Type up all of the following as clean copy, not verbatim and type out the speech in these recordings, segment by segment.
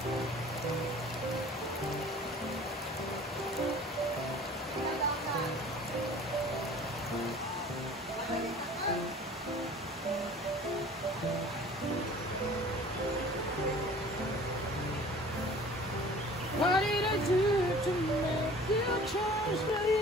What did I do to make you change me?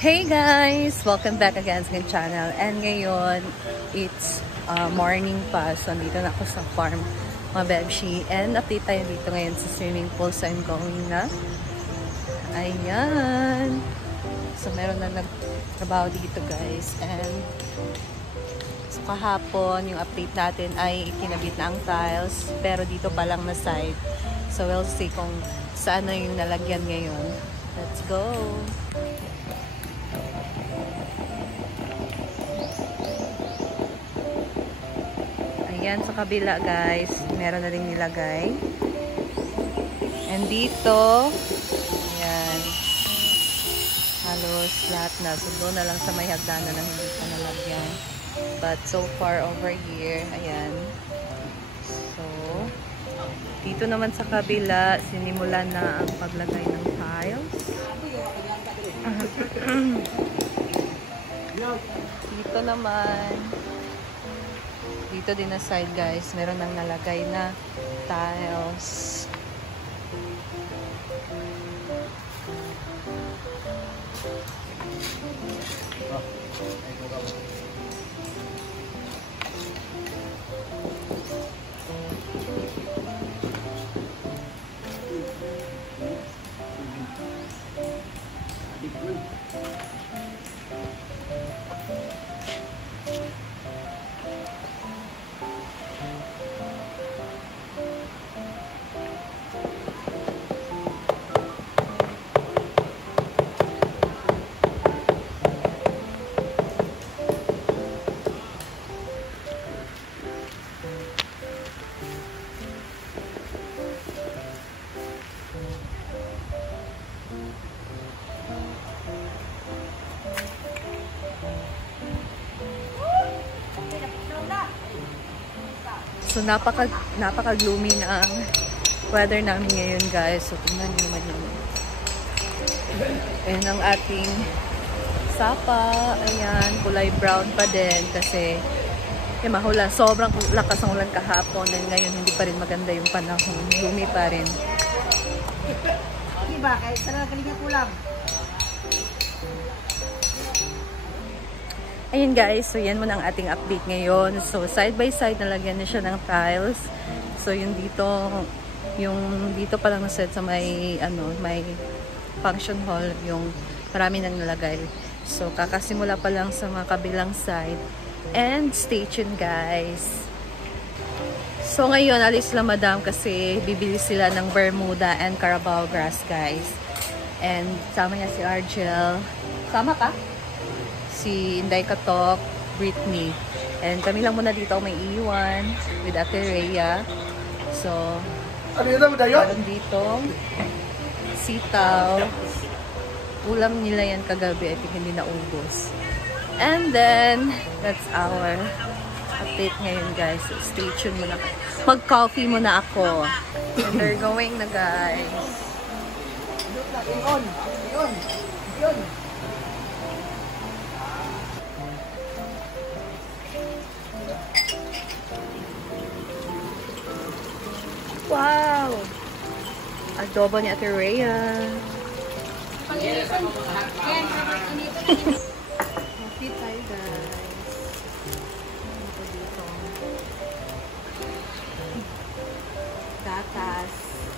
Hey guys! Welcome back again sa aking channel. And ngayon, it's morning pa. So, nandito na ako sa farm, mga bebshi. And update tayo dito ngayon sa swimming pool. So, I'm going na. Ayan! So, meron na nagtrabaho dito guys. And so, kahapon, yung update natin ay ikinabit na ang tiles. Pero dito pa lang na side. So, we'll see kung saan na yung nalagyan ngayon. Let's go! Ayan, sa kabila guys, meron na rin nilagay. And dito, ayan, halos lahat na. So, doon na lang sa may hagdanan na hindi pa nalagyan. But so far over here, ayan. So, dito naman sa kabila, sinimulan na ang paglagay ng tiles. Dito naman, dito din na side guys, meron nang nalagay na tiles. So, napaka-gloomy na ang weather namin ngayon guys. So, tingnan nyo naman yun. Ayan ang ating sapa. Ayan, kulay brown pa din kasi mahula. Sobrang lakas ang ulan kahapon. And ngayon, hindi pa rin maganda yung panahon. Gloomy pa rin. Diba? Kahit talaga kaligyan kulang. Ayun guys, so yan muna ang ating update ngayon. So side by side nalagyan na siya ng tiles. So yung dito pa lang na-set sa may may function hall, yung marami nang nalagay. So kakasimula pa lang sa mga kabilang side. And stay tuned guys. So ngayon alis lang madam kasi bibili sila ng Bermuda and Carabao grass guys. And sama niya si Argel. Sama ka? Si Inday Katok, Britney. And kami lang muna dito may iwan with Ate Rhea. So, meron dito sitaw. Ulam nila yan kagabi. I think hindi naubos. And then, that's our update ngayon guys. So, stay tuned muna. Mag-coffee muna ako. And they're going na guys. Yun. Wow! Adobo ni Ate Rhea. Coffee tayo guys. Ito dito. Gatas.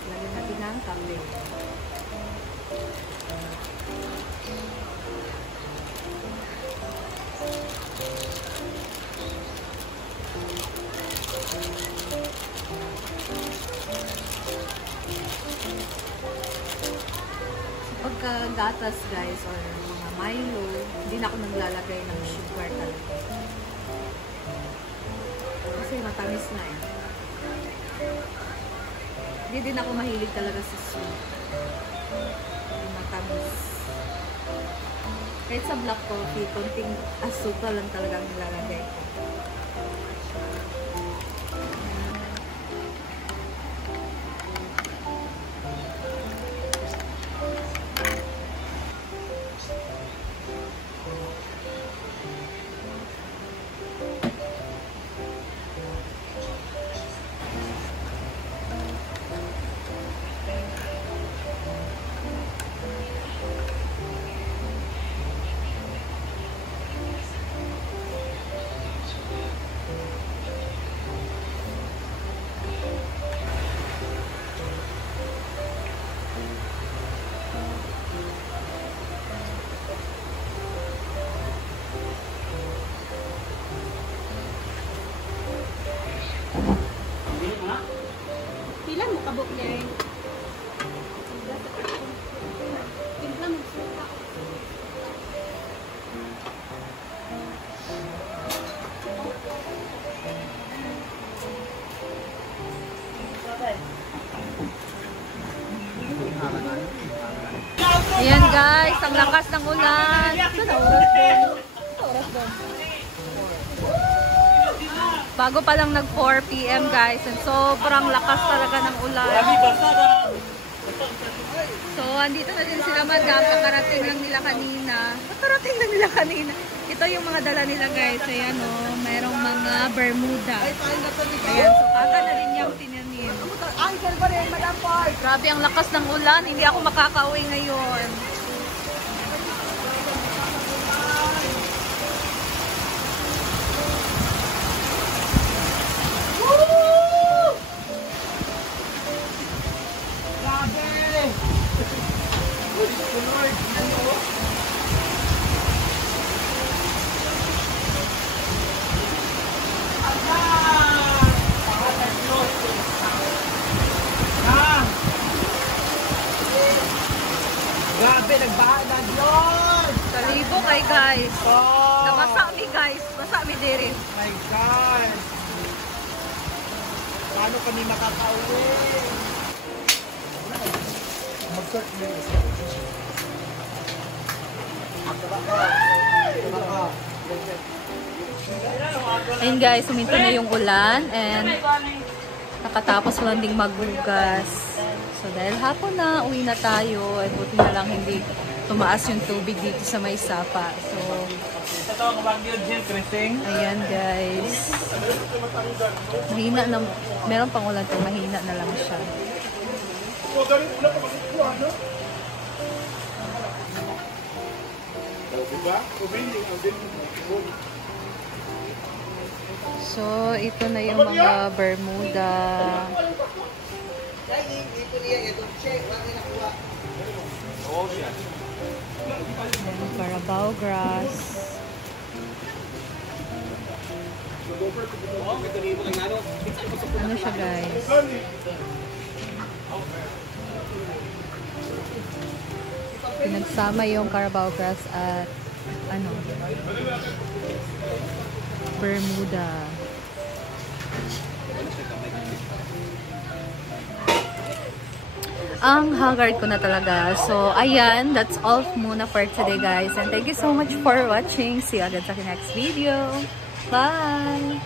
Lagyan natin ng kape. Pagka-gatas guys or mga Milo, hindi na ako naglalagay ng sugar talaga. Kasi matamis na eh. Hindi din ako mahilig talaga sa sweet. Matamis. Kahit sa black coffee, konting asukal lang talaga ang nilalagay ko. Pila mo kabok niya eh. Timpla mo. Ayan guys, ang lakas ng ulan. Ito oras doon. Bago pa lang nag 4 PM guys, and sobrang lakas talaga ng ulan. So, andito na din sila madam, kakarating lang nila kanina. Kakarating lang nila kanina. Ito yung mga dala nila guys. Ayan o, mayroong mga Bermuda. Ayan, so kaga na rin yung tinanim. Grabe ang lakas ng ulan, hindi ako makakauwi ngayon. Grabe, nagbaha na yun! Sa libo kay guys. Oh! Nabasa mi guys. Basa mi diri. My God! Paano kami makakauwi? Mag-sort mo yung isa. Ayun guys, huminto na yung ulan and nakatapos lang ding maghugas. So dahil hapon na, uwi na tayo. Ay buti na lang hindi tumaas yung tubig dito sa may sapa. So, ayan guys. Mahina na, meron pang ulan ito, mahina na lang siya. So, ito na yung mga Bermuda. Ayan, Carabao grass. Ano siya guys? Pinagsama yung Carabao grass at ano, Bermuda. Ang haggard ko na talaga. So, ayan, that's all muna for today guys. And thank you so much for watching. See you agad sa next video. Bye!